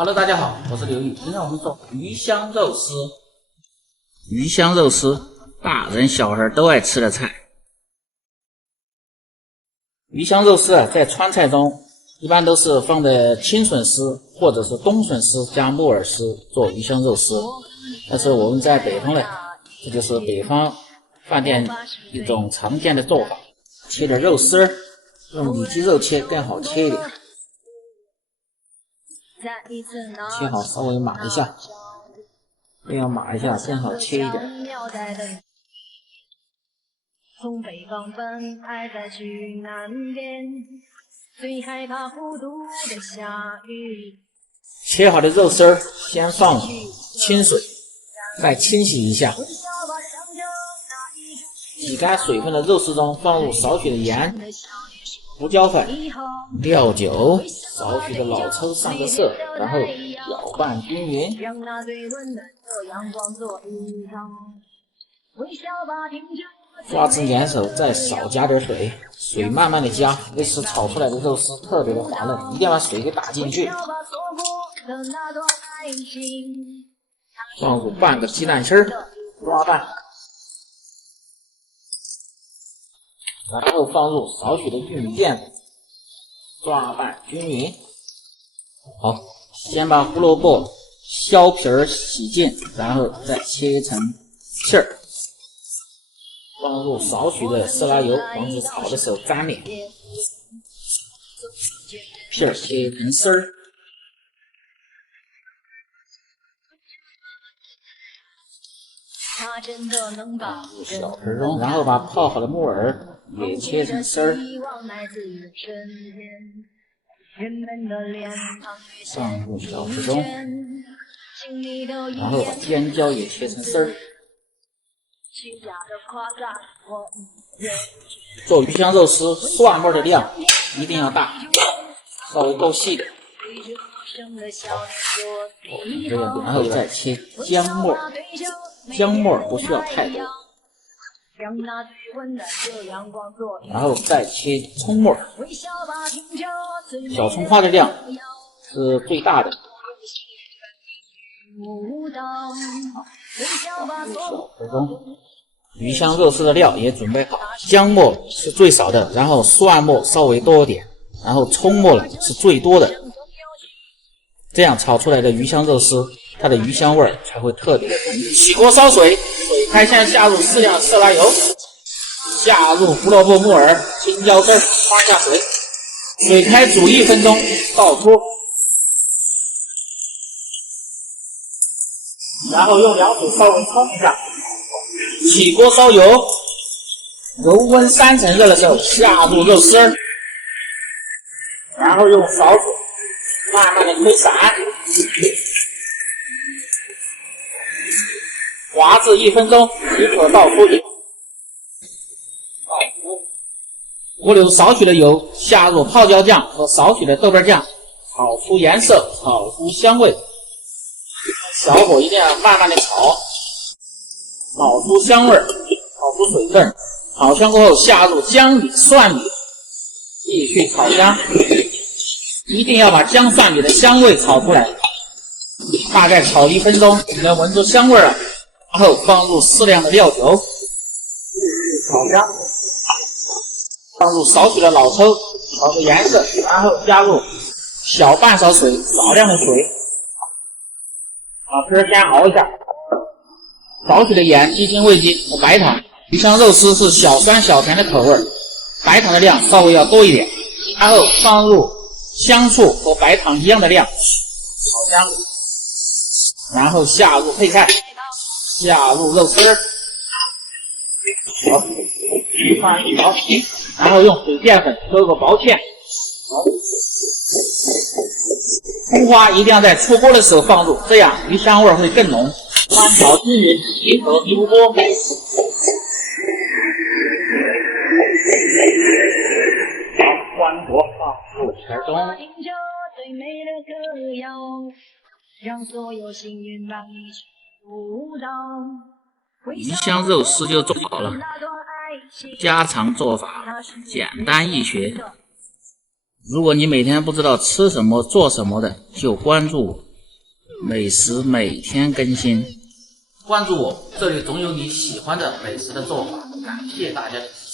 Hello， 大家好，我是刘宇。今天我们做鱼香肉丝。鱼香肉丝，大人小孩都爱吃的菜。鱼香肉丝在川菜中一般都是放的青笋丝或者是冬笋丝加木耳丝做鱼香肉丝，但是我们在北方呢，这就是北方饭店一种常见的做法。切的肉丝用里脊肉切更好切一点。切好稍微码一下，这样码一下更好切一点。从北方奔还在去南边，最害怕孤独的下雨。切好的肉丝先放清水，再清洗一下。挤干水分的肉丝中放入少许的盐、胡椒粉、料酒、少许的老抽上个色，然后搅拌均匀。抓至粘手，再少加点水，水慢慢的加，为使炒出来的肉丝特别的滑嫩，一定要把水给打进去。放入半个鸡蛋清抓拌，然后放入少许的玉米淀粉，抓拌均匀。好，先把胡萝卜削皮儿洗净，然后再切成片儿，放入少许的色拉油，防止炒的时候粘连。片儿切成丝儿，入小盆中，然后把泡好的木耳也切成丝儿，放入小盆中，然后把尖椒也切成丝儿。做鱼香肉丝，蒜末的量一定要大，稍微够细的。这样，然后再切姜末，姜末不需要太多。然后再切葱末，小葱花的量是最大的。小盆中，鱼香肉丝的料也准备好，姜末是最少的，然后蒜末稍微多一点，然后葱末呢是最多的。这样炒出来的鱼香肉丝，它的鱼香味才会特别的浓。起锅烧水，水开先下入适量色拉油，下入胡萝卜、木耳、青椒根，放下水，水开煮1分钟，倒出，然后用凉水稍微冲一下。起锅烧油，油温3成热的时候下入肉丝，然后用勺子慢慢的推散，滑至1分钟即可倒出。锅留少许的油，下入泡椒酱和少许的豆瓣酱，炒出颜色，炒出香味。小火一定要慢慢的炒，炒出香味，炒出水分。炒香过后下入姜米、蒜米，继续炒香。一定要把姜蒜米的香味炒出来，大概炒1分钟，你能闻出香味了。然后放入适量的料酒，炒香。放入少许的老抽，炒出颜色，然后加入小半勺水，少量的水，把皮先熬一下。少许的盐、鸡精、味精和白糖。鱼香肉丝是小酸小甜的口味，白糖的量稍微要多一点。然后放入香醋和白糖一样的量，炒香。然后下入配菜，下入肉丝，好，放一勺，然后用水淀粉勾个薄芡。葱花一定要在出锅的时候放入，这样鱼香味会更浓。翻炒均匀，即可出锅。关火放入盆中。鱼香肉丝就做好了，家常做法，简单易学。如果你每天不知道吃什么做什么的，就关注我。美食每天更新，关注我，这里总有你喜欢的美食的做法。感谢大家的支持。